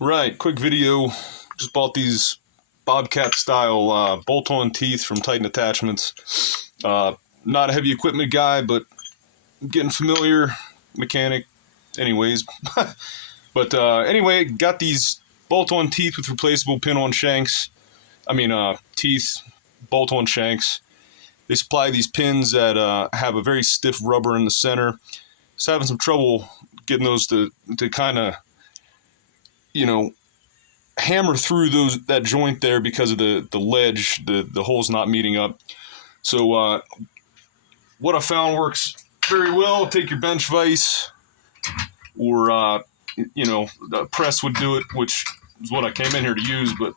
Right, quick video. Just bought these Bobcat style bolt-on teeth from Titan Attachments. Not a heavy equipment guy, but getting familiar, mechanic, anyways. But anyway, got these bolt-on teeth with replaceable pin-on shanks. Teeth, bolt-on shanks. They supply these pins that have a very stiff rubber in the center. Just having some trouble getting those to kind of, you know, hammer through that joint there because of the ledge, the holes not meeting up. So what I found works very well. Take your bench vise, or a press would do it, which is what I came in here to use. But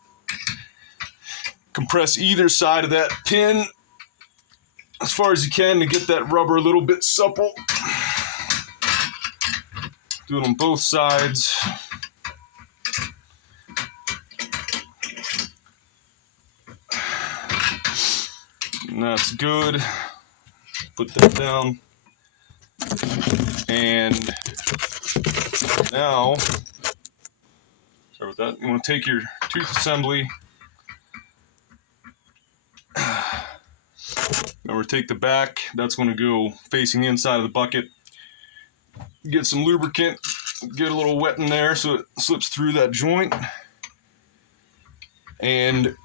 compress either side of that pin as far as you can to get that rubber a little bit supple. Do it on both sides. And that's good. Put that down. And now, sorry about that. You want to take your tooth assembly. Remember, take the back. That's going to go facing the inside of the bucket. Get some lubricant. Get a little wet in there so it slips through that joint. And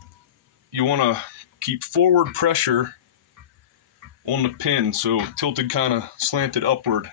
you want to keep forward pressure on the pin, so tilted kind of slanted upward.